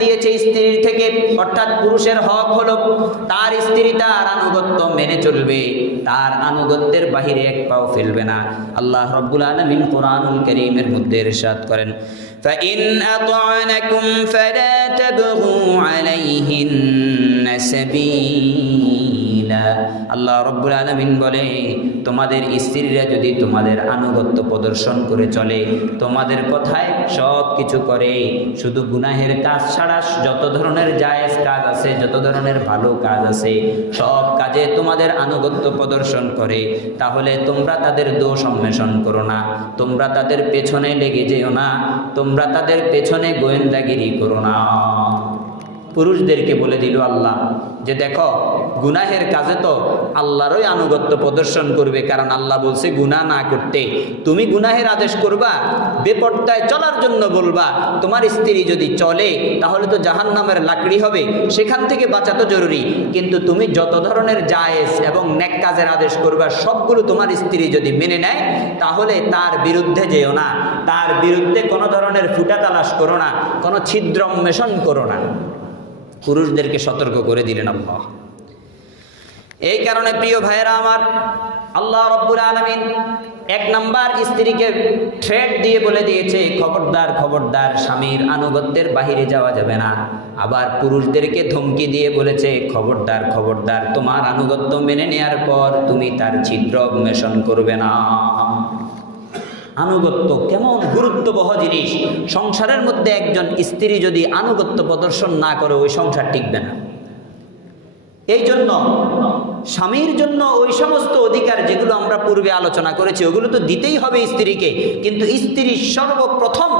দিয়েছে স্ত্রীর থেকে অর্থাৎ পুরুষের হক হলো তার স্ত্রী তার আনুগত্য মেনে চলবে তার আনুগত্যের বাহিরে এক পাও ফেলবে না আল্লাহ রব্বুল আলমিন কোরআনুল করিমের মধ্যে ইরশাদ করেন فإن أطعنكم فلا تبغوا عليهن سبيلا আল্লাহ রব্বুল আলমিন বলে, তোমাদের স্ত্রীরা যদি তোমাদের আনুগত্য প্রদর্শন করে চলে, তোমাদের কথায় সব কিছু করে। শুধু গুনাহের কাজ ছাড়া যত ধরনের জায়েজ কাজ আছে, যত ধরনের ভালো কাজ আছে, সব কাজে তোমাদের আনুগত্য প্রদর্শন করে। তাহলে তোমরা তাদের দোষ অন্বেষণ করো না। তোমরা তাদের পেছনে লেগে যেও না। তোমরা তাদের পেছনে গোয়েন্দাগিরি করো না। পুরুষদেরকে বলে দিল আল্লাহ যে দেখো, গুনাহের কাজে তো আল্লাহরই আনুগত্য প্রদর্শন করবে, কারণ আল্লাহ বলছে গুনাহ না করতে। তুমি গুনাহের আদেশ করবা, বেপর্দায় চলার জন্য বলবা, তোমার স্ত্রী যদি চলে, তাহলে তো জাহান নামের লাকড়ি হবে, সেখান থেকে বাঁচা তো জরুরি। কিন্তু তুমি যত ধরনের জায়েজ এবং ন্যাক কাজের আদেশ করবা, সবগুলো তোমার স্ত্রী যদি মেনে নেয়, তাহলে তার বিরুদ্ধে যেও না। তার বিরুদ্ধে কোনো ধরনের ফুটা তালাশ করো না, কোনো ছিদ্র অন্বেষণ করো না। পুরুষদেরকে সতর্ক করে দিলেন আল্লাহ। এই কারণে প্রিয় ভাইয়েরা আমার, আল্লাহ রব্বুল আলমিন এক নাম্বার স্ত্রীকে থ্রেট দিয়ে বলে দিয়েছে, খবরদার খবরদার, স্বামীর আনুগত্যের বাহিরে যাওয়া যাবে না। আবার পুরুষদেরকে ধমকি দিয়ে বলেছে, খবরদার খবরদার, তোমার আনুগত্য মেনে নেয়ার পর তুমি তার ছিদ্র অন্বেষণ করবে না। আনুগত্য কেমন গুরুত্ববহ জিনিস? সংসারের মধ্যে একজন স্ত্রী যদি আনুগত্য প্রদর্শন না করে, ওই সংসার টিকবে না। এই জন্য স্বামীর জন্য ওই সমস্ত অধিকার যেগুলো আমরা পূর্বে আলোচনা করেছি, ওগুলো তো দিতেই হবে স্ত্রীকে। কিন্তু স্ত্রীর সর্বপ্রথম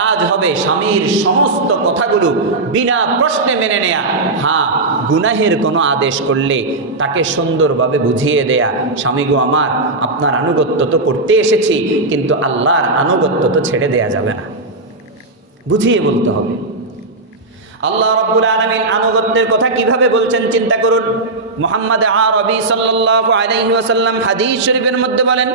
কাজ হবে স্বামীর সমস্ত কথাগুলো বিনা প্রশ্নে মেনে নেয়া। হ্যাঁ গুনাহের কোনো আদেশ করলে তাকে সুন্দরভাবে বুঝিয়ে দেয়া, স্বামী গো আমার, আপনার আনুগত্য তো করতে এসেছি, কিন্তু আল্লাহর আনুগত্য তো ছেড়ে দেয়া যাবে না। বুঝিয়ে বলতে হবে। আল্লাহ রব্বুল আলমিন আনুগত্যের কথা কীভাবে বলছেন চিন্তা করুন। মোহাম্মদ আরবি সাল্লাল্লাহু আলাইহি ওয়াসাল্লাম হাদিস শরীফের মধ্যে বলেন,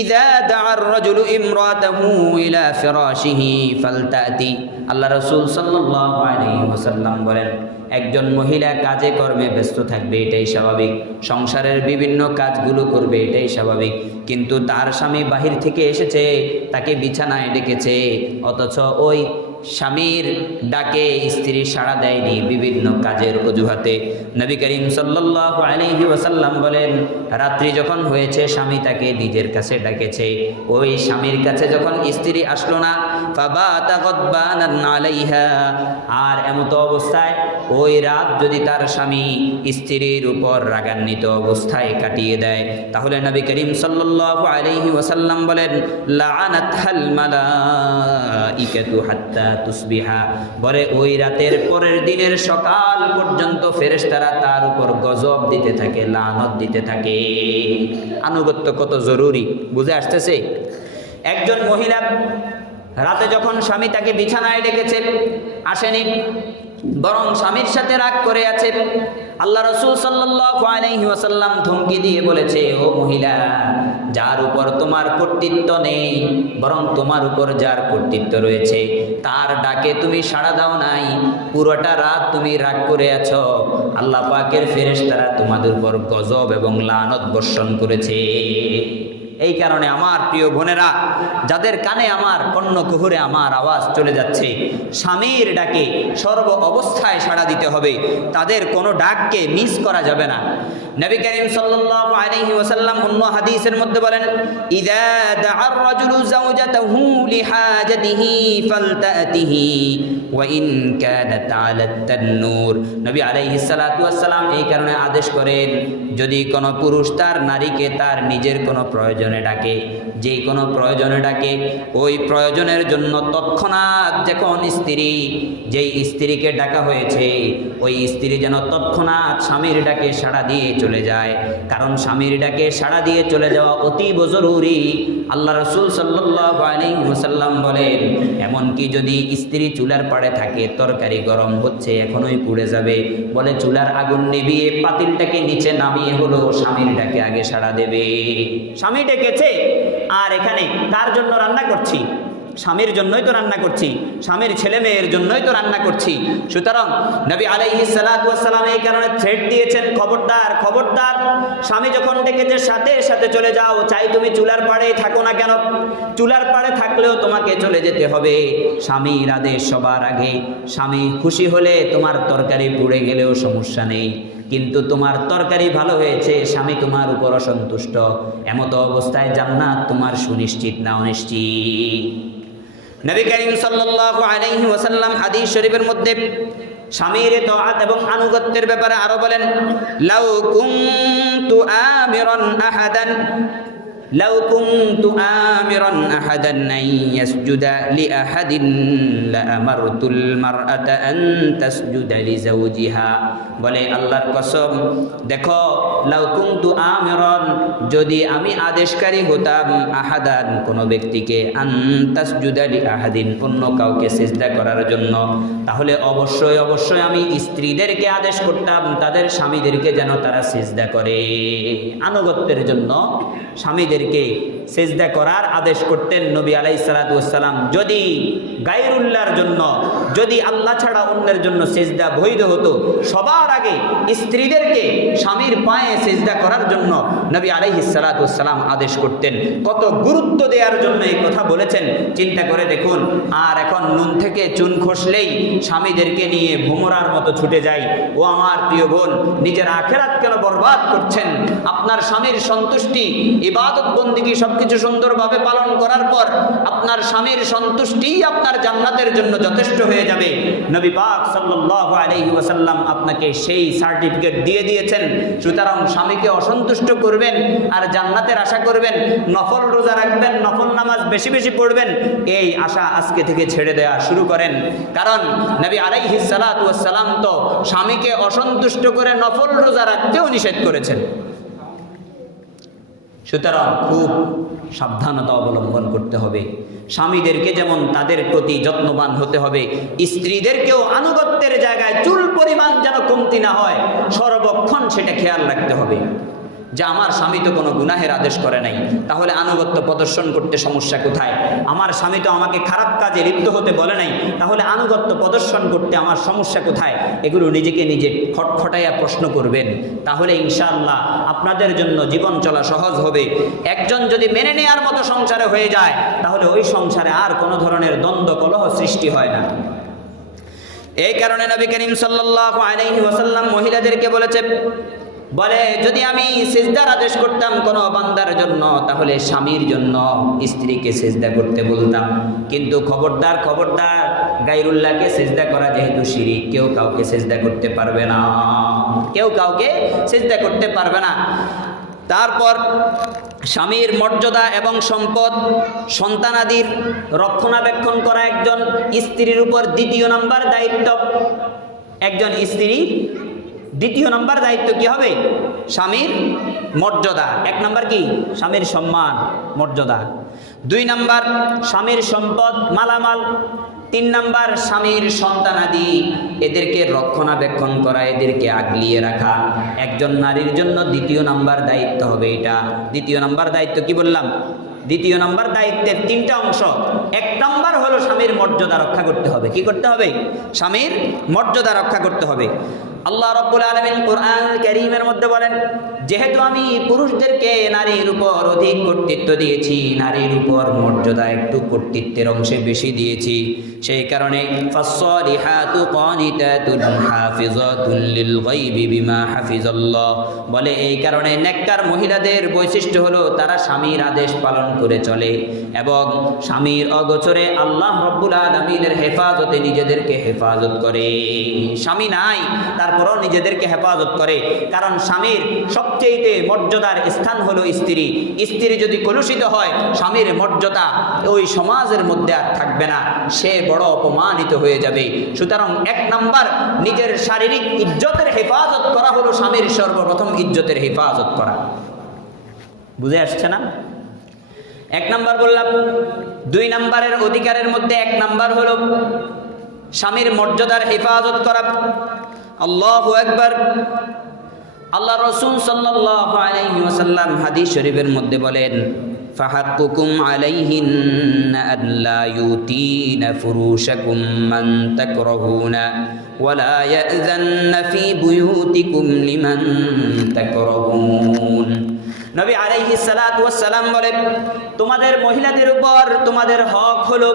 ইযা দাআর রাজুলু ইমরাতাহু ইলা ফিরাশিহি ফালতাতি। আল্লাহ রাসূল সাল্লাল্লাহু আলাইহি ওয়াসাল্লাম বলেন একজন মহিলা কাজে, কর্মে ব্যস্ত থাকবে, এটাই স্বাভাবিক। সংসারের বিভিন্ন কাজগুলো করবে, এটাই স্বাভাবিক। কিন্তু তার স্বামী বাহির থেকে এসেছে, তাকে বিছানায় ডেকেছে, অথচ ওই স্বামীর ডাকে স্ত্রী সাড়া দেয়নি বিভিন্ন কাজের অজুহাতে। নবী করিম সাল্লাল্লাহু আলাইহি ওয়াসাল্লাম বলেন, রাত্রি যখন হয়েছে, স্বামী তাকে নিজের কাছে ডাকেছে। ওই স্বামীর কাছে যখন স্ত্রী আসলো না আর এমতো অবস্থায় ওই রাত যদি তার স্বামী স্ত্রীর উপর রাগান্বিত অবস্থায় কাটিয়ে দেয়, তাহলে নবী করিম সাল্লাল্লাহু আলাইহি ওয়াসাল্লাম বলেন লাআনাতহাল মালাইকাতু হাত্তা তুসবিহা। বলে, ওই রাতের পরের দিনের সকাল পর্যন্ত ফেরেশতারা তার উপর গজব দিতে থাকে, লানত দিতে থাকে। আনুগত্য কত জরুরি, বুঝে আসতেছে? একজন মহিলা রাতে যখন স্বামী তাকে বিছানায় ডেকেছে, আসেনি, বরং স্বামীর সাথে রাগ করে আছে, আল্লাহ রসুল সাল্লাল্লাহু আলাইহি ওয়াসাল্লাম ধমকি দিয়ে বলেছে, ও মহিলা যার উপর তোমার কর্তৃত্ব নেই, বরং তোমার উপর যার কর্তৃত্ব রয়েছে, তার ডাকে তুমি সাড়া দাও নাই, পুরোটা রাত তুমি রাগ করে আছো। আল্লাহ পাকের ফেরেশতারা তোমাদের উপর গজব এবং লানত বর্ষণ করেছে। এই কারণে আমার প্রিয় বোনেরা, যাদের কানে আমার কন্য কুহুরে আমার আওয়াজ চলে যাচ্ছে, স্বামীর ডাকে সর্ব অবস্থায় সাড়া দিতে হবে, তাদের কোনো ডাককে মিস করা যাবে না। নবী করিম সাল্লাল্লাহু আলাইহি ওয়াসাল্লাম অন্য হাদিসের মধ্যে বলেন ইযা দাআর রাজুলু যাওজাতাহু লিহাজাতিহি ফালতাতিহি ওয়া ইন কানাত আলা তান্নুর। নবী আলাইহিস সালাতু ওয়াসসালাম এই কারণে আদেশ করেন যদি কোনো পুরুষ তার নারীকে তার নিজের কোনো প্রয়োজনে ডাকে যে কোনো প্রয়োজনে ডাকে, ওই প্রয়োজনের জন্য তৎক্ষণাৎ যখন স্ত্রী, যেই স্ত্রীকে ডাকা হয়েছে, ওই স্ত্রী যেন তৎক্ষণাৎ স্বামীর ডাকে সাড়া দিয়ে চলে যায়। কারণ স্বামীর ডাকে সাড়া দিয়ে চলে যাওয়া অতীব জরুরি। আল্লাহ রসুল সাল্লাল্লাহু আলাইহি ওয়াসাল্লাম বলেন, এমনকি যদি স্ত্রী চুলার পাড়ে থাকে, তরকারি গরম হচ্ছে, এখনোই পুড়ে যাবে। বলে চুলার আগুন নিভিয়ে পাতিলটাকে নিচে নামিয়ে হলো স্বামীর ডাকে আগে সাড়া দেবে। স্বামী ডেকেছে, আর এখানে তার জন্য রান্না করছি? স্বামীর জন্যই তো রান্না করছি, স্বামীর ছেলে মেয়ের জন্যই তো রান্না করছি। সুতরাং নবী আলাইহি সালাম এই কারণে থ্রেড দিয়েছেন, খবরদার খবরদার। স্বামী যখন ডেকেছে, সাথে সাথে চলে যাও, চাই তুমি চুলার পাড়ে থাকো না কেন? চুলার পাড়ে থাকলেও তোমাকে চলে যেতে হবে। স্বামীর আদেশ সবার আগে। স্বামী খুশি হলে তোমার তরকারি পুড়ে গেলেও সমস্যা নেই। কিন্তু তোমার তরকারি ভালো হয়েছে, স্বামী তোমার উপর অসন্তুষ্ট। এমত অবস্থায় জান্নাত তোমার সুনিশ্চিত না অনিশ্চিত। নবী করিম সাল্লাল্লাহু আলাইহি ওয়াসাল্লাম হাদিস শরীফের মধ্যে স্বামীর তাআত এবং আনুগত্যের ব্যাপারে আরও বলেন, লাউ কুনতু আমিরান আহাদান لو كنت آمرا أحدا أن يسجد لأحد لأمرت المرأة أن تسجد لزوجها ولي الله قسم دكو লাউ কুনতু আমিরান, যদি আমি আদেশকারী হতাম আহাদান, কোনো ব্যক্তিকে আন তাসজুদা আহাদিন, অন্য কাউকে সিজদা করার জন্য, তাহলে অবশ্যই অবশ্যই আমি স্ত্রীদেরকে আদেশ করতাম, তাদের স্বামীদেরকে যেন তারা সিজদা করে। আনুগত্যের জন্য স্বামীদেরকে সেজদা করার আদেশ করতেন নবী আলাই সালাতাম যদি গায়রুল্লাহর জন্য, যদি আল্লাহ ছাড়া অন্যের জন্য সেজদা বৈধ হতো, সবার আগে স্ত্রীদেরকে স্বামীর পায়ে সেজদা করার জন্য নবী আলাইহি সালাতাম আদেশ করতেন। কত গুরুত্ব দেওয়ার জন্য এই কথা বলেছেন। চিন্তা করে দেখুন, আর এখন নুন থেকে চুন খসলেই স্বামীদেরকে নিয়ে ভোমরার মতো ছুটে যাই ও আমার প্রিয় বোন, নিজের আখেরাত কেন বরবাদ করছেন? আপনার স্বামীর সন্তুষ্টি ইবাদত বন্দিগি সবকিছু সুন্দরভাবে পালন করার পর আপনার স্বামীর সন্তুষ্টি আপনার জান্নাতের জন্য যথেষ্ট হয়ে যাবে। নবী পাক সাল্লাল্লাহু আলাইহি ওয়াসাল্লাম আপনাকে সেই সার্টিফিকেট দিয়ে দিয়েছেন। সুতরাং স্বামীকে অসন্তুষ্ট করবেন আর জান্নাতের আশা করবেন, নফল রোজা রাখবেন, নফল নামাজ বেশি বেশি পড়বেন, এই আশা আজকে থেকে ছেড়ে দেওয়া শুরু করেন। কারণ নবী আলাইহিস সালাতু ওয়াস সালাম তো স্বামীকে অসন্তুষ্ট করে নফল রোজা রাখতেও নিষেধ করেছেন। সুতরাং খুব সাবধানতা অবলম্বন করতে হবে। স্বামীদেরকে যেমন তাদের প্রতি যত্নবান হতে হবে, স্ত্রীদেরকেও আনুগত্যের জায়গায় চুল পরিমাণ যেন কমতি না হয়, সর্বক্ষণ সেটা খেয়াল রাখতে হবে। যে আমার স্বামী তো কোনো গুনাহের আদেশ করে নাই। তাহলে আনুগত্য প্রদর্শন করতে সমস্যা কোথায়? আমার স্বামী তো আমাকে খারাপ কাজে লিপ্ত হতে বলে নাই। তাহলে আনুগত্য প্রদর্শন করতে আমার সমস্যা কোথায়? এগুলো নিজেকে নিজে খটখটাইয়া প্রশ্ন করবেন। তাহলে ইনশাআল্লাহ আপনাদের জন্য জীবন চলা সহজ হবে। একজন যদি মেনে নেওয়ার মতো সংসারে হয়ে যায়, তাহলে ওই সংসারে আর কোনো ধরনের দ্বন্দ্ব কলহ সৃষ্টি হয় না। এই কারণে নবী করিম সাল্লাল্লাহু আলাইহি ওয়াসাল্লাম মহিলাদেরকে বলেছে বলে, যদি আমি সেজদার আদেশ করতাম কোনো বান্দার জন্য, তাহলে স্বামীর জন্য স্ত্রীকে সেজদা করতে বলতাম। কিন্তু খবরদার খবরদার গাইরুল্লাহকে সেজদা করা যেহেতু শিরিক, কেউ কাউকে সেজদা করতে পারবে না। কেউ কাউকে সেজদা করতে পারবে না। তারপর স্বামীর মর্যাদা এবং সম্পদ, সন্তানাদির রক্ষণাবেক্ষণ করা একজন, স্ত্রীর উপর দ্বিতীয় নাম্বার দায়িত্ব, একজন স্ত্রী দ্বিতীয় নাম্বার দায়িত্ব কি হবে? স্বামীর মর্যাদা। এক নম্বর কি? স্বামীর সম্মান, মর্যাদা। দুই নম্বর, স্বামীর সম্পদ, মালামাল। তিন নাম্বার, স্বামীর সন্তানাদি এদেরকে রক্ষণাবেক্ষণ করা, এদেরকে আগলিয়ে রাখা। একজন নারীর জন্য দ্বিতীয় নাম্বার দায়িত্ব হবে এটা। দ্বিতীয় নাম্বার দায়িত্ব কি বললাম? দ্বিতীয় নাম্বার দায়িত্বের তিনটা অংশ। এক নাম্বার হলো স্বামীর মর্যাদা রক্ষা করতে হবে। কি করতে হবে? স্বামীর মর্যাদা রক্ষা করতে হবে। আল্লাহ রব্বুল আলমিন কোরআন করিমের মধ্যে বলেন, যেহেতু আমি পুরুষদেরকে নারীর উপর অধিক কর্তৃত্ব দিয়েছি, নারীর উপর মর্যাদা একটু কর্তৃত্বের অংশে বেশি দিয়েছি, সেই কারণে বলে, এই কারণে নেককার মহিলাদের বৈশিষ্ট্য হলো তারা স্বামীর আদেশ পালন করে চলে এবং স্বামীর অগোচরে আল্লাহ রব্বুল আলমিনের হেফাজতে নিজেদেরকে হেফাজত করে। স্বামী নাই তারপরও নিজেদেরকে হেফাজত করে। কারণ স্বামীর সবচেয়েতে মর্যাদার স্থান হলো স্ত্রী। স্ত্রী যদি কলুষিত হয়, স্বামীর মর্যাদা ওই সমাজের মধ্যে আর থাকবে না। সে বড় অপমানিত হয়ে যাবে। সুতরাং এক নাম্বার, নিজের শারীরিক ইজ্জতের হেফাজত করা হলো স্বামীর সর্বপ্রথম ইজ্জতের হেফাজত করা। বুঝে আসছে না? এক নাম্বার বললাম, দুই নাম্বারের অধিকারের মধ্যে এক নাম্বার হলো স্বামীর মর্যাদার হেফাজত করা। আল্লাহ একবার আল্লাহ রসুল সাল্লাহ আলাইহি ওসাল্লাম হাদিস শরীফের মধ্যে বলেন, ফাহাক্কুকুম আলাইহিন আল্লা ইউতিনা ফুরুশাকুম মান তাকরাহুনা ওয়ালা ইয়াযন্না ফি বুয়ুতিকুম লিমান তাকরাহুন। নবী আলাইহি সালাতু ওয়াস বলে তোমাদের মহিলাদের উপর তোমাদের হক হলো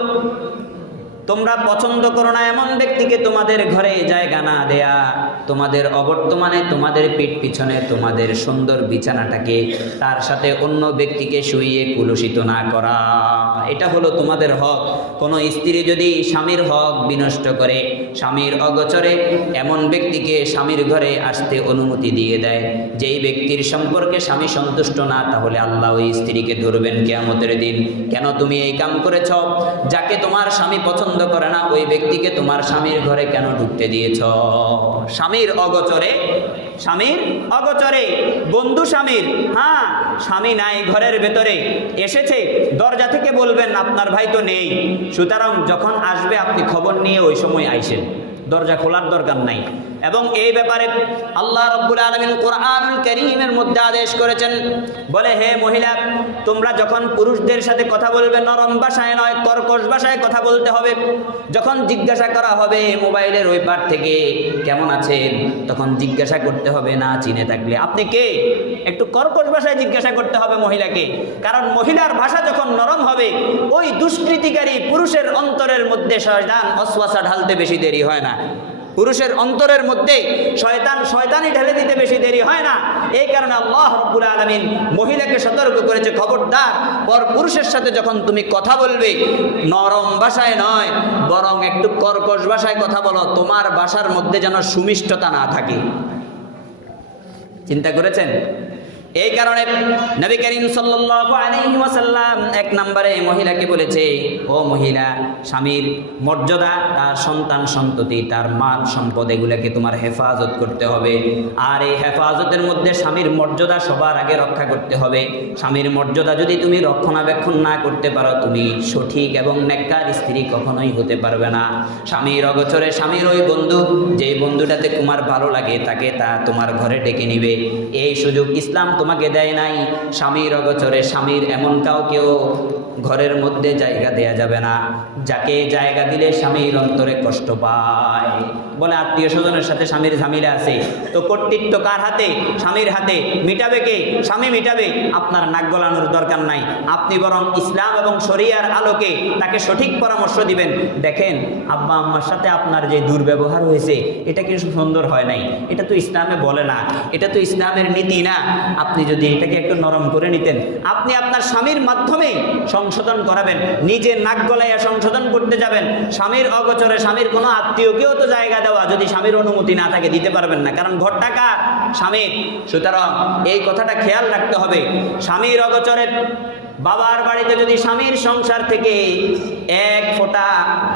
তোমরা পছন্দ করো না এমন ব্যক্তিকে তোমাদের ঘরে জায়গা না দেয়া। তোমাদের অবর্তমানে তোমাদের পিঠ পিছনে তোমাদের সুন্দর বিছানাটাকে তার সাথে অন্য ব্যক্তিকে শুইয়ে কুলুষিত না করা। এটা হলো তোমাদের হক। কোনো স্ত্রী যদি স্বামীর হক বিনষ্ট করে, স্বামীর অগচরে এমন ব্যক্তিকে স্বামীর ঘরে আসতে অনুমতি দিয়ে দেয়। যেই ব্যক্তির সম্পর্কে স্বামী সন্তুষ্ট না, তাহলে আল্লাহ ওই স্ত্রীকে ধরবেন কেয়ামতের দিন। কেন তুমি এই কাম করেছ? যাকে তোমার স্বামী পছন্দ করে না, ওই ব্যক্তিকে তোমার স্বামীর ঘরে কেন ঢুকতে দিয়েছ? স্বামীর অগচরে স্বামীর অগচরে, বন্ধু স্বামীর হ্যাঁ স্বামী নাই ঘরের ভেতরে, এসেছে, দরজা থেকে বলবেন, আপনার ভাই তো নেই। সুতরাং যখন আসবে, আপনি খবর নিয়ে ওই সময় আইসেন। দরজা খোলার দরকার নাই। এবং এই ব্যাপারে আল্লাহ রব্বুল আলমিন কোরআনুল করিমের মধ্যে আদেশ করেছেন, বলে, হে মহিলা, তোমরা যখন পুরুষদের সাথে কথা বলবে, নরম ভাষায় নয়, কর্কশ ভাষায় কথা বলতে হবে। যখন জিজ্ঞাসা করা হবে, মোবাইলের ওই পার থেকে, কেমন আছেন? তখন জিজ্ঞাসা করতে হবে, না, চিনে থাকলে। আপনি কে? একটু কর্কশ ভাষায় জিজ্ঞাসা করতে হবে মহিলাকে। কারণ মহিলার ভাষা যখন নরম হবে, ওই দুষ্কৃতিকারী পুরুষের অন্তরের মধ্যে শয়তান অশ্বাসা ঢালতে বেশি দেরি হয় না। পুরুষের অন্তরের মধ্যে শয়তান শয়তানি ঢেলে দিতে বেশি দেরি হয় না। এই কারণে আল্লাহ রব্বুল আলমিন মহিলাকে সতর্ক করেছে, খবরদার। পর পুরুষের সাথে যখন তুমি কথা বলবে, নরম ভাষায় নয়, বরং একটু কর্কশ ভাষায় কথা বলো, তোমার ভাষার মধ্যে যেন সুমিষ্টতা না থাকে। চিন্তা করেছেন? এই কারণে নবী করিম ওয়াসাল্লাম এক নম্বরে মহিলাকে বলেছে, ও মহিলা, স্বামীর মর্যাদা, তার সন্তান সন্ততি, তার মান সম্পদ, এগুলোকে তোমার হেফাজত করতে হবে। আর এই হেফাজতের মধ্যে স্বামীর মর্যাদা সবার আগে রক্ষা করতে হবে। স্বামীর মর্যাদা যদি তুমি রক্ষণাবেক্ষণ না করতে পারো, তুমি সঠিক এবং নেককার স্ত্রী কখনোই হতে পারবে না। স্বামীর অগচরে স্বামীর ওই বন্ধু যেই বন্ধুটাতে তোমার ভালো লাগে, তাকে তা তোমার ঘরে ডেকে নিবে। এই সুযোগ ইসলাম তোমাকে দেয় নাই। স্বামীর অগচরে স্বামীর এমন কাউকেও ঘরের মধ্যে জায়গা দেয়া যাবে না। যাকে জায়গা দিলে স্বামীর অন্তরে কষ্ট পায়। বলে আত্মীয় স্বজনের সাথে স্বামীর ঝামেলা আছে। তো কর্তৃত্ব কার হাতে? স্বামীর হাতে। মিটাবে কে? স্বামী মিটাবে। আপনার নাক গলানোর দরকার নাই। আপনি বরং ইসলাম এবং শরিয়ার আলোকে তাকে সঠিক পরামর্শ দিবেন। দেখেন, আব্বা আম্মার সাথে আপনার যে দুর্ব্যবহার হয়েছে, এটা কিন্তু সুন্দর হয় নাই? এটা তো ইসলামে বলে না। এটা তো ইসলামের নীতি না। আপনি যদি এটাকে একটু নরম করে নিতেন, আপনি আপনার স্বামীর মাধ্যমে সংশোধন করাবেন। নিজে নাক গলাইয়া সংশোধন করতে যাবেন, স্বামীর অগোচরে স্বামীর কোনো আত্মীয়কেও তো জায়গা দেওয়া যদি স্বামীর অনুমতি না থাকে দিতে পারবেন না। কারণ ঘরটা কার? স্বামীর। সুতরাং এই কথাটা খেয়াল রাখতে হবে। স্বামীর অগোচরে বাবার বাড়িতে যদি স্বামীর সংসার থেকে এক ফোঁটা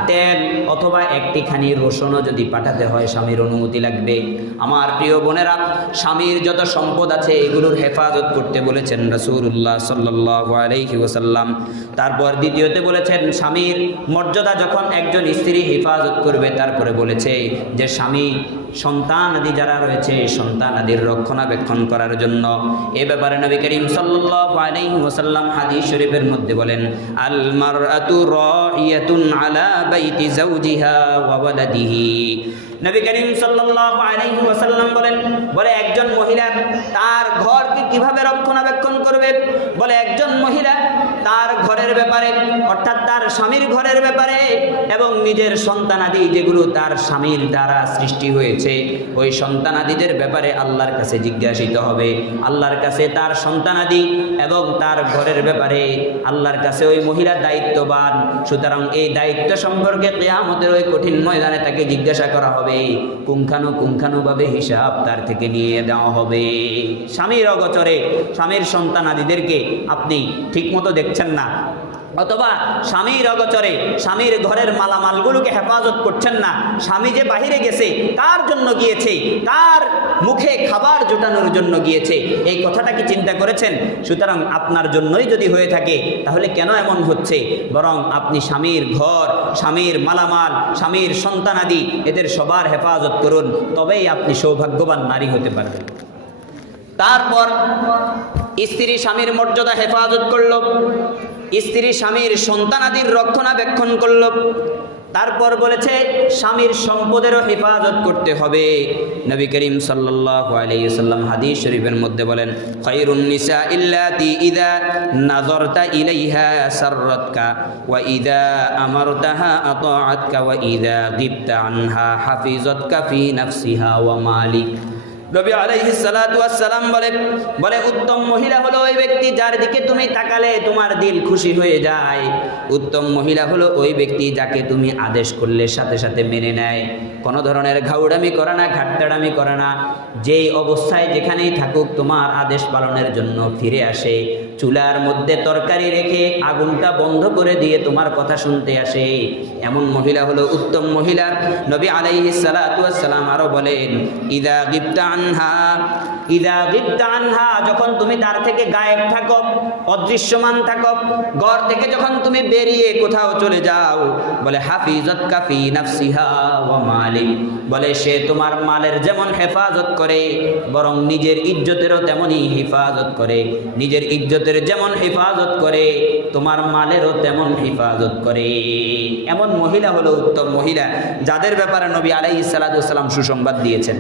তেল অথবা একটি খানি রসুনও যদি পাঠাতে হয়, স্বামীর অনুমতি লাগবে। আমার প্রিয় বোনেরা, স্বামীর যত সম্পদ আছে, এগুলোর হেফাজত করতে বলেছেন রসুল্লাহ সাল্লাহ আলহি ওসাল্লাম তারপর দ্বিতীয়তে বলেছেন, স্বামীর মর্যাদা যখন একজন স্ত্রী হেফাজত করবে, তারপরে বলেছে যে, স্বামী সন্তান আদি যারা রয়েছে, সন্তান আদির রক্ষণাবেক্ষণ করার জন্য। এ ব্যাপারে নবী করিম ওয়াসাল্লাম হাদিস শরীফের মধ্যে বলেন আল মারআতু রাইয়াতুন আলা বাইতি ওয়া ওয়ালাদিহি। নবী করিম সাল্লাল্লাহু আলাইহি ওয়াসাল্লাম বলেন, বলে একজন মহিলা তার ঘরকে কীভাবে রক্ষণাবেক্ষণ করবে? বলে একজন মহিলা তার ঘরের ব্যাপারে, অর্থাৎ তার স্বামীর ঘরের ব্যাপারে এবং নিজের সন্তানাদি যেগুলো তার স্বামীর দ্বারা সৃষ্টি হয়েছে, ওই সন্তানাদিদের ব্যাপারে আল্লাহর কাছে জিজ্ঞাসিত হবে। আল্লাহর কাছে তার সন্তানাদি এবং তার ঘরের ব্যাপারে আল্লাহর কাছে ওই মহিলা দায়িত্ববান। সুতরাং এই দায়িত্ব সম্পর্কে কেয়ামতের ওই কঠিন ময়দানে তাকে জিজ্ঞাসা করা হবে। পুঙ্খানু পুঙ্খানুভাবে হিসাব তার থেকে নিয়ে দেওয়া হবে। স্বামীর অগচরে স্বামীর সন্তানাদিদেরকে আপনি ঠিকমতো দেখছেন না। অথবা স্বামীর অগচরে, স্বামীর ঘরের মালামালগুলোকে হেফাজত করছেন না। স্বামী যে বাহিরে গেছে, কার জন্য গিয়েছে? কার মুখে খাবার জোটানোর জন্য গিয়েছে? এই কথাটা কি চিন্তা করেছেন? সুতরাং আপনার জন্যই যদি হয়ে থাকে, তাহলে কেন এমন হচ্ছে? বরং আপনি স্বামীর ঘর, স্বামীর মালামাল, স্বামীর সন্তানাদি এদের সবার হেফাজত করুন। তবেই আপনি সৌভাগ্যবান নারী হতে পারবেন। তারপর স্ত্রী স্বামীর মর্যাদা হেফাজত করল, স্ত্রী স্বামীর সন্তানাদির রক্ষণাবেক্ষণ করল, তারপর বলেছে, স্বামীর সম্পদেরও হেফাজত করতে হবে। নবী করিম সাল্লাল্লাহু আলাইহি সাল্লাম হাদিস শরীফের মধ্যে বলেন, খায়রুন নিসা ইল্লাতি ইদা নাযারতা ইলাইহা সাররাতকা ওয়া ইদা আমারতাহা আতাআতকা ওয়া ইদা গিবতা আনহা হাফিজাতকা ফি নাফসিহা ওয়া মালিক। নবী ওয়াস সালাম বলে বলে, উত্তম মহিলা হলো ওই ব্যক্তি যার দিকে তুমি তাকালে তোমার দিল খুশি হয়ে যায়। উত্তম মহিলা হলো ওই ব্যক্তি যাকে তুমি আদেশ করলে সাথে সাথে মেনে নেয়। কোনো ধরনের ঘাউড়ামি করে না, ঘাটতাড়ামি করে না। যেই অবস্থায় যেখানেই থাকুক, তোমার আদেশ পালনের জন্য ফিরে আসে। চুলার মধ্যে তরকারি রেখে আগুনটা বন্ধ করে দিয়ে তোমার কথা শুনতে আসে। এমন মহিলা হলো উত্তম মহিলা। নবী ওয়াস সালাম আরও বলেন, ইদা গিবতা আনহা। ইদা গিবতা আনহা, যখন তুমি তার থেকে গায়েব থাকো, অদৃশ্যমান থাকো, ঘর থেকে যখন তুমি বেরিয়ে কোথাও চলে যাও, বলে, হাফিজত কাফি নাফসিহা ওয়া মালিক। বলে, সে তোমার মালের যেমন হেফাজত করে, বরং নিজের ইজ্জতেরও তেমনই হেফাজত করে। নিজের ইজ্জতের যেমন হেফাজত করে, তোমার মালেরও তেমন হেফাজত করে। এমন মহিলা হলো উত্তম মহিলা, যাদের ব্যাপারে নবী আলাই সালাম সুসংবাদ দিয়েছেন।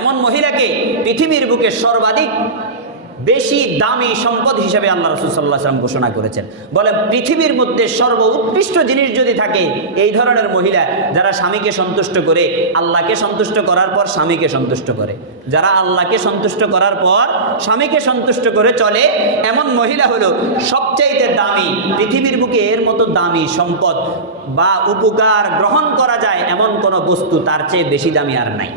এমন মহিলাকে পৃথিবীর বুকে সর্বাধিক বেশি দামি সম্পদ হিসেবে আল্লাহ রসুল সাল্লাহ সাল্লাম ঘোষণা করেছেন। বলে পৃথিবীর মধ্যে সর্ব উৎকৃষ্ট জিনিস যদি থাকে, এই ধরনের মহিলা যারা স্বামীকে সন্তুষ্ট করে, আল্লাহকে সন্তুষ্ট করার পর স্বামীকে সন্তুষ্ট করে। যারা আল্লাহকে সন্তুষ্ট করার পর স্বামীকে সন্তুষ্ট করে চলে, এমন মহিলা হলো সবচাইতে দামি, পৃথিবীর বুকে এর মতো দামি সম্পদ বা উপকার গ্রহণ করা যায় এমন কোনো বস্তু তার চেয়ে বেশি দামি আর নাই।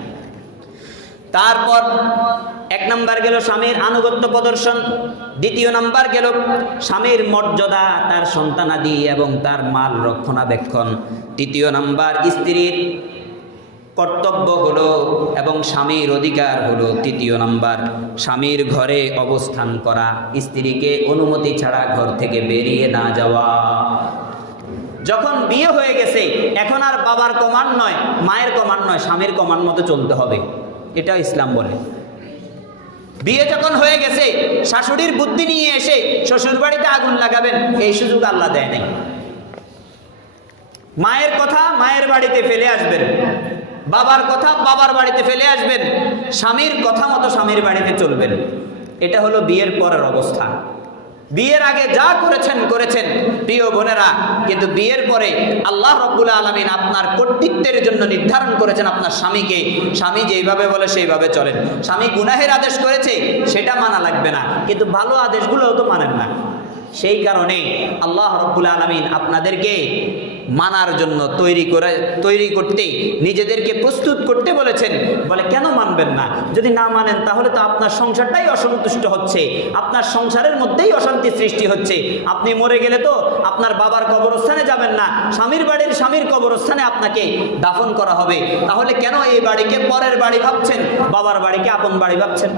তারপর এক নাম্বার গেল স্বামীর আনুগত্য প্রদর্শন, দ্বিতীয় নাম্বার গেল স্বামীর মর্যাদা, তার সন্তানাদি এবং তার মাল রক্ষণাবেক্ষণ। তৃতীয় নাম্বার স্ত্রীর কর্তব্য হলো এবং স্বামীর অধিকার হলো। তৃতীয় নাম্বার স্বামীর ঘরে অবস্থান করা, স্ত্রীকে অনুমতি ছাড়া ঘর থেকে বেরিয়ে না যাওয়া। যখন বিয়ে হয়ে গেছে, এখন আর বাবার কমান নয়, মায়ের কমান নয়, স্বামীর কমান মতো চলতে হবে। এটা ইসলাম বলে। বিয়ে যখন হয়ে গেছে, শাশুড়ির বুদ্ধি নিয়ে এসে শ্বশুর বাড়িতে আগুন লাগাবেন, এই সুযোগ আল্লাহ দেয় নাই। মায়ের কথা মায়ের বাড়িতে ফেলে আসবেন, বাবার কথা বাবার বাড়িতে ফেলে আসবেন, স্বামীর কথা মতো স্বামীর বাড়িতে চলবেন। এটা হলো বিয়ের পরের অবস্থা। বিয়ের আগে যা করেছেন করেছেন। প্রিয় বোনেরা, কিন্তু বিয়ের পরে আল্লাহ রব্বুল আলমিন আপনার কর্তৃত্বের জন্য নির্ধারণ করেছেন আপনার স্বামীকে। স্বামী যেইভাবে বলে, সেইভাবে চলেন। স্বামী গুনাহের আদেশ করেছে, সেটা মানা লাগবে না। কিন্তু ভালো আদেশগুলোও তো মানেন না। সেই কারণে আল্লাহ রব্বুল আলমিন আপনাদেরকে মানার জন্য তৈরি করে, তৈরি করতে, নিজেদেরকে প্রস্তুত করতে বলেছেন। বলে, কেন মানবেন না? যদি না মানেন, তাহলে তো আপনার সংসারটাই অসন্তুষ্ট হচ্ছে। আপনার সংসারের মধ্যেই অশান্তি সৃষ্টি হচ্ছে। আপনি মরে গেলে তো আপনার বাবার কবরস্থানে যাবেন না। স্বামীর বাড়ির স্বামীর কবরস্থানে আপনাকে দাফন করা হবে। তাহলে কেন এই বাড়িকে পরের বাড়ি ভাবছেন? বাবার বাড়িকে আপন বাড়ি ভাবছেন?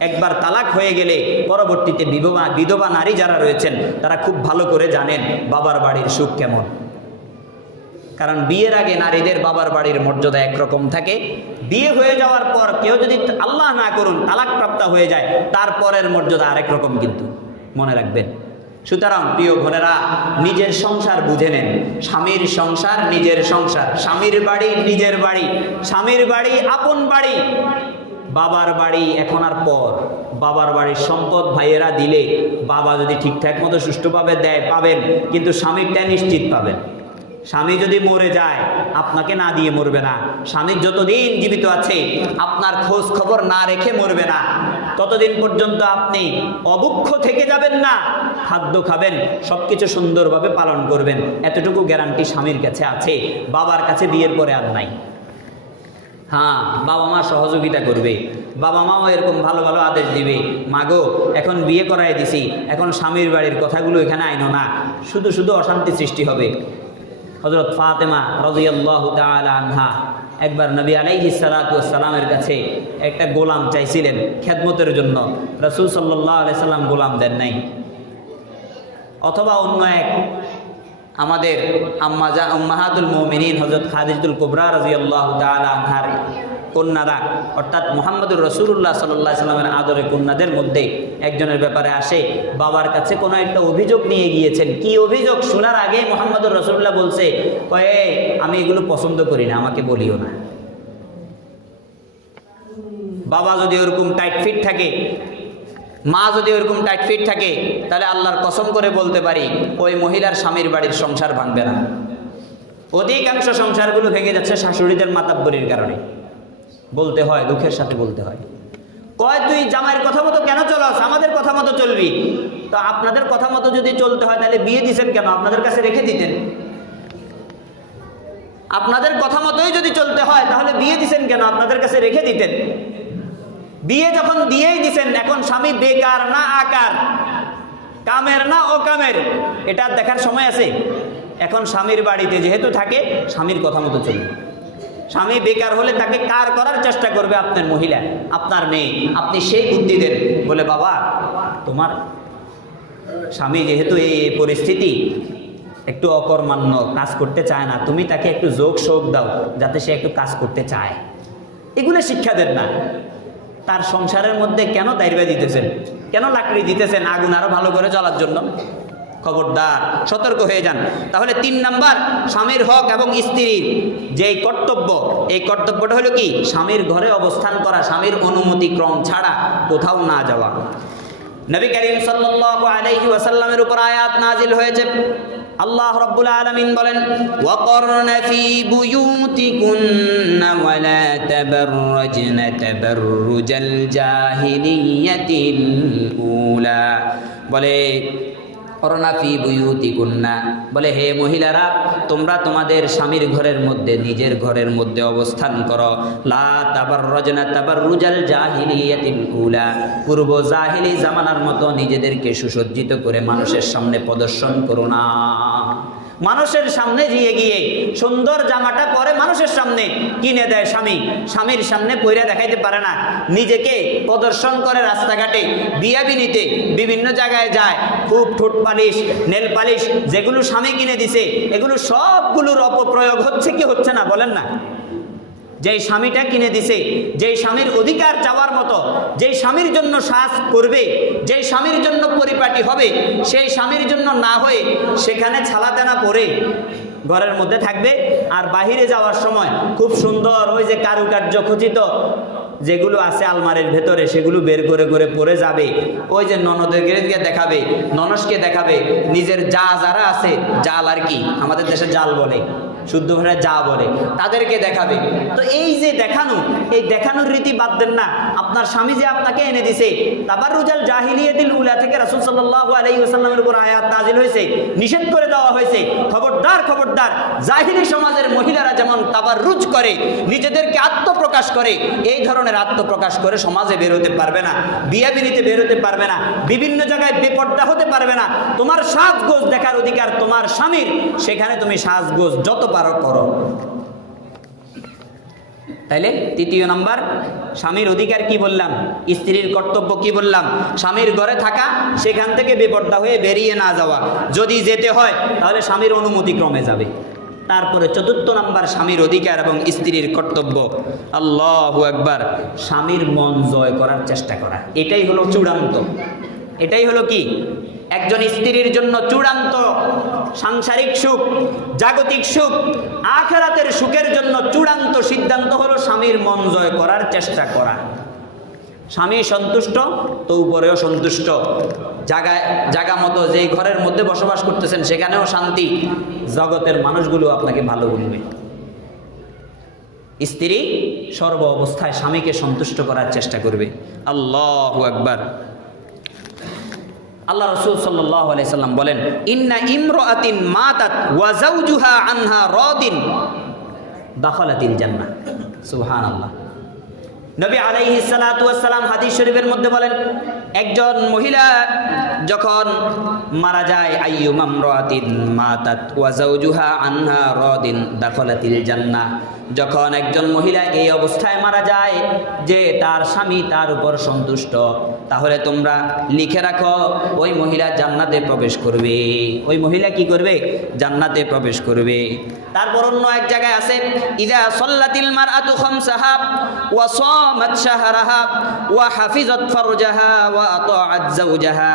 একবার তালাক হয়ে গেলে পরবর্তীতে বিধবা বিধবা নারী যারা রয়েছেন, তারা খুব ভালো করে জানেন বাবার বাড়ির সুখ কেমন। কারণ বিয়ের আগে নারীদের বাবার বাড়ির মর্যাদা একরকম থাকে। বিয়ে হয়ে যাওয়ার পর কেউ যদি আল্লাহ না করুন তালাক প্রাপ্ত হয়ে যায় তারপরের মর্যাদা আরেক রকম কিন্তু। মনে রাখবেন। সুতরাং প্রিয় বোনেরা, নিজের সংসার বুঝে নেন। স্বামীর সংসার, নিজের সংসার। স্বামীর বাড়ি, নিজের বাড়ি। স্বামীর বাড়ি, আপন বাড়ি। বাবার বাড়ি এখন আর পর। বাবার বাড়ির সম্পদ ভাইয়েরা দিলে বাবা যদি ঠিকঠাক মতো সুষ্ঠুভাবে দেয়, পাবেন। কিন্তু স্বামীরটা নিশ্চিত পাবেন। স্বামী যদি মরে যায়, আপনাকে না দিয়ে মরবে না। স্বামী যতদিন জীবিত আছে, আপনার খোঁজ খবর না রেখে মরবে না। ততদিন পর্যন্ত আপনি অবুক্ষ থেকে যাবেন না, খাদ্য খাবেন সব কিছু সুন্দরভাবে পালন করবেন। এতটুকু গ্যারান্টি স্বামীর কাছে আছে, বাবার কাছে বিয়ের পরে আর নাই। হ্যাঁ বাবা মা সহযোগিতা করবে। বাবা মাও এরকম ভালো ভালো আদেশ দিবে। মাগো এখন বিয়ে করাই দিছি, এখন স্বামীর বাড়ির কথাগুলো এখানে আইনো না। শুধু শুধু অশান্তি সৃষ্টি হবে। হজরত ফাতেমা রজিয়াল্লাহ আনহা একবার নবী আলাইহি সালামের কাছে একটা গোলাম চাইছিলেন খেদমতের জন্য। রসুল সাল্লাহ আলাই সাল্লাম গোলাম দেন নাই। অথবা অন্য এক আমাদের আম্মাজা আম্মাহাদুল মোমিনিন হজরত খাদিজুল কুবরা রাজি আল্লাহ আনহার কন্যারা, অর্থাৎ মোহাম্মদুর রসুল্লাহ সাল্লাহ সাল্লামের আদরে কন্যাদের মধ্যে একজনের ব্যাপারে আসে, বাবার কাছে কোনো একটা অভিযোগ নিয়ে গিয়েছেন। কি অভিযোগ? শোনার আগে মোহাম্মদুর রসুল্লাহ বলছে, কয়ে, আমি এগুলো পছন্দ করি না, আমাকে বলিও না। বাবা যদি ওরকম টাইট ফিট থাকে মা যদি ওরকম টাইট ফিট থাকে, তাহলে আল্লাহর কসম করে বলতে পারি, ওই মহিলার স্বামীর বাড়ির সংসার ভাঙবে না। অধিকাংশ সংসারগুলো ভেঙে যাচ্ছে শাশুড়িদের মাতাব্বরির কারণে। বলতে হয়, দুঃখের সাথে বলতে হয়। কয়, তুই জামাইয়ের কথা মতো কেন চলাস? আমাদের কথা মতো চলবি। তো আপনাদের কথা মতো যদি চলতে হয়, তাহলে বিয়ে দিছেন কেন? আপনাদের কাছে রেখে দিতেন। আপনাদের কথা মতোই যদি চলতে হয়, তাহলে বিয়ে দিছেন কেন? আপনাদের কাছে রেখে দিতেন। বিয়ে যখন দিয়েই দিছেন, এখন স্বামী বেকার না আকার। কামের না ও কামের এটা দেখার সময় আছে। এখন স্বামীর বাড়িতে যেহেতু থাকে, স্বামীর কথা মতো চলবে। স্বামী বেকার হলে তাকে কার করার চেষ্টা করবে আপনার মহিলা, আপনার মেয়ে? আপনি সেই বুদ্ধি দেন। বলে, বাবা, তোমার স্বামী যেহেতু এই পরিস্থিতি, একটু অকর্মান্য কাজ করতে চায় না, তুমি তাকে একটু যোগ শোক দাও, যাতে সে একটু কাজ করতে চায়। এগুলো শিক্ষা দেন না। তার সংসারের মধ্যে কেন দাইরবা দিতেছেন? কেন লাকড়ি দিতেছেন? আগুন আরও ভালো করে চলার জন্য? খবরদার, সতর্ক হয়ে যান। তাহলে তিন নাম্বার, স্বামীর হক এবং স্ত্রীর যে কর্তব্য, এই কর্তব্যটা হলো কি? স্বামীর ঘরে অবস্থান করা, স্বামীর অনুমতি ক্রম ছাড়া কোথাও না যাওয়া। নবী করিম সাল্লাল্লাহু আলাইহি ওয়াসাল্লামের উপর আয়াত নাজিল হয়েছে। আল্লাহ রাব্বুল আলামিন বলেন, ওয়াকরন ফি বুয়ুতিকুন্না ওয়ালা তাবাররাজনা তাবাররুজাল জাহিলিয়াতিল উলা। বলে করোনা ফি বুয়ুতি গুন্না বলে, হে মহিলারা, তোমরা তোমাদের স্বামীর ঘরের মধ্যে, নিজের ঘরের মধ্যে অবস্থান করো। লা তাবার রজনা তাবার রুজাল জাহিলিয়াতিল উলা। পূর্ব জাহিলি জামানার মতো নিজেদেরকে সুসজ্জিত করে মানুষের সামনে প্রদর্শন করো না। মানুষের সামনে গিয়ে গিয়ে সুন্দর জামাটা পরে মানুষের সামনে কিনে দেয় স্বামী। স্বামীর সামনে পইরা দেখাইতে পারে না। নিজেকে প্রদর্শন করে রাস্তাঘাটে, বিয়াবিনিতে বিভিন্ন জায়গায় যায়, খুব ঠোঁট পালিশ, নেল পালিশ, যেগুলো স্বামী কিনে দিছে, এগুলো সবগুলোর অপপ্রয়োগ হচ্ছে কি হচ্ছে না বলেন না? যেই স্বামীটা কিনে দিছে, যেই স্বামীর অধিকার চাওয়ার মতো, যেই স্বামীর জন্য শ্বাস করবে, যেই স্বামীর জন্য পরিপাটি হবে, সেই স্বামীর জন্য না হয়ে সেখানে ছালাতেনা পরে ঘরের মধ্যে থাকবে। আর বাহিরে যাওয়ার সময় খুব সুন্দর ওই যে কারুকার্য খচিত যেগুলো আছে আলমারির ভেতরে, সেগুলো বের করে করে পরে যাবে। ওই যে ননদেরকে দেখাবে ননসকে দেখাবে, নিজের যা যারা আছে, জাল আর কি, আমাদের দেশে জাল বলে। শুদ্ধ ভাষায় যা বলে, তাদেরকে দেখাবে। তো এই যে দেখানো, এই দেখানোর রীতি বাদ দেন না। আপনার স্বামী যে আপনাকে এনে দিছে তাবার রুজাল জাহিলিয়াতিল উলা থেকে রাসূল সাল্লাল্লাহু আলাইহি ওয়াসাল্লামের উপর আয়াত নাজিল হয়েছে, নিষেধ করে দেওয়া হয়েছে। খবরদার খবরদার, জাহিলি সমাজের মহিলারা যেমন তাবার রুজ করে, নিজেদেরকে আত্মপ্রকাশ করে, এই ধরনের আত্মপ্রকাশ করে সমাজে বের হতে পারবে না, বিয়াবিনিতে বের হতে পারবে না, বিভিন্ন জায়গায় বেপর্দা হতে পারবে না। তোমার সাজগোজ দেখার অধিকার তোমার স্বামীর, সেখানে তুমি সাজগোজ যত পারো করো। তাইলে তৃতীয় নাম্বার, স্বামীর অধিকার কি বললাম? স্ত্রীর কর্তব্য কি বললাম? স্বামীর ঘরে থাকা, সেখান থেকে বেপর্দা হয়ে বেরিয়ে না যাওয়া। যদি যেতে হয়, তাহলে স্বামীর অনুমতি ক্রমে যাবে। তারপরে চতুর্থ নাম্বার, স্বামীর অধিকার এবং স্ত্রীর কর্তব্য। আল্লাহ একবার স্বামীর মন জয় করার চেষ্টা করা। এটাই হলো চূড়ান্ত। এটাই হলো কি? একজন স্ত্রীর জন্য চূড়ান্ত সাংসারিক সুখ, জাগতিক সুখ, আখেরাতের সুখের জন্য চূড়ান্ত সিদ্ধান্ত হলো স্বামীর মন জয় করার চেষ্টা করা। স্বামী সন্তুষ্ট, তো উপরেও সন্তুষ্ট। জায়গায় জায়গা মতো যেই ঘরের মধ্যে বসবাস করতেছেন, সেখানেও শান্তি। জগতের মানুষগুলো আপনাকে ভালো বলবে। স্ত্রী সর্ব অবস্থায় স্বামীকে সন্তুষ্ট করার চেষ্টা করবে। আল্লাহ একবার আল্লাহ রসুল সাল্লাহ সাল্লাম বলেন, ইন্না ইমরাতিন মাতাত ওয়াজাউজুহা আনহা রদিন দাখলাতিল জান্নাহ। সুবহানাল্লাহ। নবী আলাইহি সালাম হাদিস শরীফের মধ্যে বলেন, একজন মহিলা যখন মারা যায় আইয়ু মামরাতিন মাতাত ওয়া যাওজুহা আনহা রাদিন দাখলাতিল জান্নাহ। যখন একজন মহিলা এই অবস্থায় মারা যায়, যে তার স্বামী তার উপর সন্তুষ্ট তাহলে তোমরা লিখে রাখো, ওই মহিলা জান্নাতে প্রবেশ করবে। ওই মহিলা কি করবে? জান্নাতে প্রবেশ করবে। তারপর অন্য এক জায়গায় আছে ইদা সল্লাতিল মারআতু খামসাহা ওয়া সামাত শাহরাহা ওয়া হাফিজাত ফারজাহা ওয়া আতাআত যাওজাহা।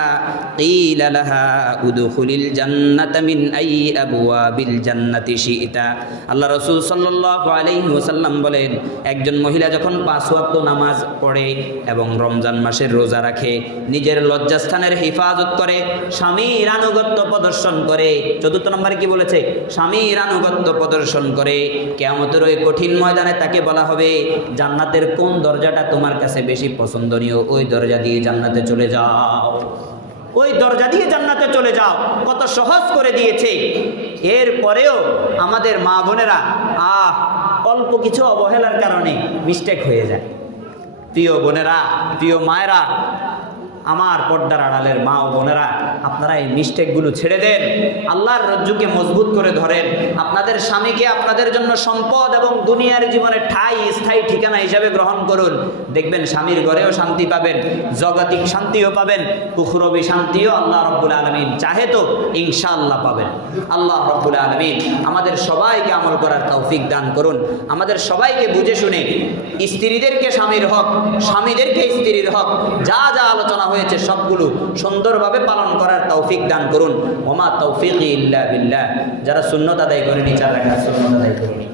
কিলা লাহা উদখুলিল জান্নাতা মিন আই আবওয়াবিল জান্নাতি শিইতা আল্লাহ রাসূল সাল্লাল্লাহু আলাইহি ওয়াসাল্লাম বলেন, একজন মহিলা যখন পাঁচ ওয়াক্ত নামাজ পড়ে এবং রমজান মাসের রোজা রাখে, নিজের লজ্জাস্থানের হেফাজত করে, স্বামীর আনুগত্য প্রদর্শন করে। চতুর্থ নম্বরে কি বলেছে? স্বামীর আনুগত্য প্রদর্শন করে। কেয়ামতের ওই কঠিন ময়দানে তাকে বলা হবে, জান্নাতের কোন দরজাটা তোমার কাছে বেশি পছন্দনীয়? ওই দরজা দিয়ে জান্নাতে চলে যাও। ওই দরজা দিয়ে জান্নাতে চলে যাও। কত সহজ করে দিয়েছে। এরপরেও আমাদের মা বোনেরা, আহ, অল্প কিছু অবহেলার কারণে মিস্টেক হয়ে যায়। প্রিয় বোনেরা প্রিয় মায়েরা আমার পর্দার আড়ালের মা ও বোনেরা, আপনারা এই মিস্টেকগুলো ছেড়ে দেন। আল্লাহর রজ্জুকে মজবুত করে ধরেন। আপনাদের স্বামীকে আপনাদের জন্য সম্পদ এবং দুনিয়ার জীবনে ঠাই, স্থায়ী ঠিকানা হিসাবে গ্রহণ করুন। দেখবেন স্বামীর ঘরেও শান্তি পাবেন, জগতিক শান্তিও পাবেন, পুখরবি শান্তিও আল্লাহ রব্বুল আলমিন চাহে তো ইনশাআল্লাহ পাবেন। আল্লাহ রব্বুল আলমিন আমাদের সবাইকে আমল করার তৌফিক দান করুন। আমাদের সবাইকে বুঝে শুনে, স্ত্রীদেরকে স্বামীর হক, স্বামীদেরকে স্ত্রীর হক, যা যা আলোচনা হয়েছে সবগুলো সুন্দরভাবে পালন করার তৌফিক দান করুন। ওমা তৌফিক ইল্লা বিল্লাহ। যারা শূন্যত আদায় করেনি রাখা শূন্যত আদায় করুন।